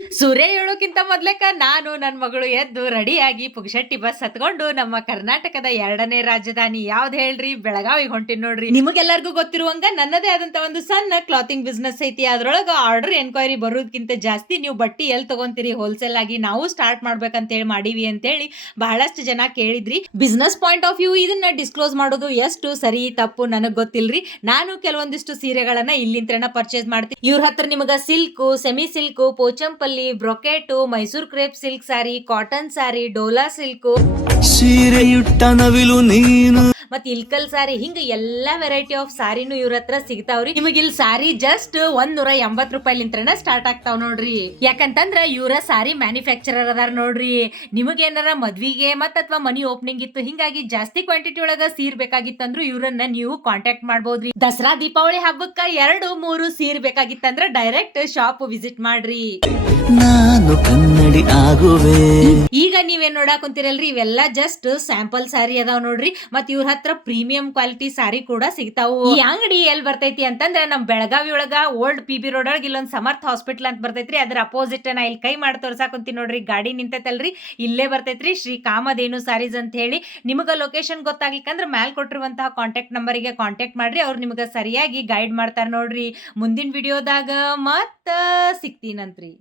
ಸೂರ್ಯ ಏಳೋಕ್ಕಿಂತ ಮೊದ್ಲೇಕ ನಾನು ನನ್ನ ಮಗಳು ಎದ್ದು ರೆಡಿಯಾಗಿ ಪುಗ್ಶೆಟ್ಟಿ ಬಸ್ ಹತ್ಕೊಂಡು ನಮ್ಮ ಕರ್ನಾಟಕದ 2ನೇ ರಾಜಧಾನಿ ಯಾವ್ದ್ ಹೇಳ್ರಿ? ಬೆಳಗಾವಿಗೆ ಹೊಂಟೀನಿ ನೋಡ್ರಿ. ನಿಮಗೆಲ್ಲರಿಗೂ ಗೊತ್ತಿರುವಂಗ ನನ್ನದೇ ಆದಂತ ಒಂದು ಸಣ್ಣ ಕ್ಲಾತಿಂಗ್ ಬಿಸ್ನೆಸ್ ಐತಿ. ಅದ್ರೊಳಗ ಆರ್ಡರ್ ಎನ್ಕ್ವೈರಿ ಬರೋದ್ಕಿಂತ ಜಾಸ್ತಿ ನೀವು ಬಟ್ಟಿ ಎಲ್ಲಿ ತಗೊಂತೀರಿ ಹೋಲ್ಸೇಲ್ ಆಗಿ ನಾವು ಸ್ಟಾರ್ಟ್ ಮಾಡ್ಬೇಕಂತ ಹೇಳಿ ಮಾಡೀವಿ ಅಂತೇಳಿ ಬಹಳಷ್ಟು ಜನ ಕೇಳಿದ್ರಿ. ಬಿಸ್ನೆಸ್ ಪಾಯಿಂಟ್ ಆಫ್ ವ್ಯೂ ಇದನ್ನ ಡಿಸ್ಕ್ಲೋಸ್ ಮಾಡೋದು ಎಷ್ಟು ಸರಿ ತಪ್ಪು ನನಗ್ ಗೊತ್ತಿಲ್ರಿ. ನಾನು ಕೆಲವೊಂದಿಷ್ಟು ಸೀರೆಗಳನ್ನ ಇಲ್ಲಿಂತ್ರನ ಪರ್ಚೇಸ್ ಮಾಡ್ತೀನಿ. ಇವ್ರ ಹತ್ರ ನಿಮಗ silk, semi silk, Pochampalli, brocade, Mysore crepe silk sari, cotton sari, Dola silk, ಸೀರೆಯುಟ್ಟ ನವಿಲು ನೀನು ಮತ್ ಇಲ್ಕಲ್ ಸಾರಿ ಹಿಂಗ ಎಲ್ಲಾ ವೆರೈಟಿ ಆಫ್ ಸಾರಿನೂ ಇವ್ರ ಹತ್ರ ಸಿಗ್ತಾವ್ರಿ. ನಿಮಗ್ ಇಲ್ಲಿ ಸಾರಿ ಜಸ್ಟ್ 180 ರೂಪಾಯಿಲಿಂತ್ರನ ಸ್ಟಾರ್ಟ್ ಆಗ್ತಾವ್ ನೋಡ್ರಿ. ಯಾಕಂತಂದ್ರ ಇವ್ರ ಸಾರಿ ಮ್ಯಾನುಫ್ಯಾಕ್ಚರರ್ ಅದಾರ ನೋಡ್ರಿ. ನಿಮಗೇನಾರ ಮದ್ವಿಗೆ ಮತ್ ಅಥವಾ ಮನಿ ಓಪನಿಂಗ್ ಇತ್ತು, ಹಿಂಗಾಗಿ ಜಾಸ್ತಿ ಕ್ವಾಂಟಿಟಿ ಒಳಗ ಸೀರ್ ಬೇಕಾಗಿತ್ತಂದ್ರು ಇವ್ರನ್ನ ನೀವು ಕಾಂಟ್ಯಾಕ್ಟ್ ಮಾಡಬಹುದ್ರಿ. ದಸರಾ ದೀಪಾವಳಿ ಹಬ್ಬಕ್ಕ 2-3 ಸೀರ್ ಬೇಕಾಗಿತ್ತಂದ್ರ ಡೈರೆಕ್ಟ್ ಶಾಪ್ ವಿಸಿಟ್ ಮಾಡ್ರಿ. ನಾನು ಕನ್ನಡಿ ಆಗುವೆ. ಈಗ ನೀವೇನ್ ನೋಡಾಕ್ ಕುಂತಿರಲ್ರಿ, ಇವೆಲ್ಲ ಜಸ್ಟ್ ಸ್ಯಾಂಪಲ್ ಸಾರಿ ಅದಾವ್ ನೋಡ್ರಿ. ಮತ್ ಇವ್ರ ಹತ್ರ ಪ್ರೀಮಿಯಂ ಕ್ವಾಲಿಟಿ ಸಾರಿ ಕೂಡ ಸಿಗ್ತಾವು. ಈ ಅಂಗಡಿ ಎಲ್ ಬರ್ತೈತಿ ಅಂತಂದ್ರ ನಮ್ ಬೆಳಗಾವಿ ಒಳಗ ಓಲ್ಡ್ PB ರೋಡ್ ಒಳಗ ಇಲ್ಲೊಂದ್ ಸಮರ್ಥ ಹಾಸ್ಪಿಟಲ್ ಅಂತ ಬರ್ತೈತ್ರಿ. ಅದ್ರ ಅಪೋಸಿಟ್ ನಾ ಇಲ್ಲಿ ಕೈ ಮಾಡಿ ತೋರ್ಸಾಕ್ ಕುಂತೀನಿ ನೋಡ್ರಿ, ಗಾಡಿ ನಿಂತೈತಲ್ರಿ, ಇಲ್ಲೇ ಬರ್ತೈತ್ರಿ ಶ್ರೀ ಕಾಮಧೇನು ಸಾರೀಸ್ ಅಂತ ಹೇಳಿ. ನಿಮಗ ಲೊಕೇಶನ್ ಗೊತ್ತಾಗ್ಲಿಕ್ಕಂದ್ರ ಮ್ಯಾಲ್ ಕೊಟ್ಟಿರುವಂತಹ ಕಾಂಟ್ಯಾಕ್ಟ್ ನಂಬರಿಗೆ ಕಾಂಟ್ಯಾಕ್ಟ್ ಮಾಡ್ರಿ, ಅವ್ರು ನಿಮಗ ಸರಿಯಾಗಿ ಗೈಡ್ ಮಾಡ್ತಾರ ನೋಡ್ರಿ. ಮುಂದಿನ ವಿಡಿಯೋದಾಗ ಮತ್ತ ಸಿಗ್ತೀನಂತ್ರಿ.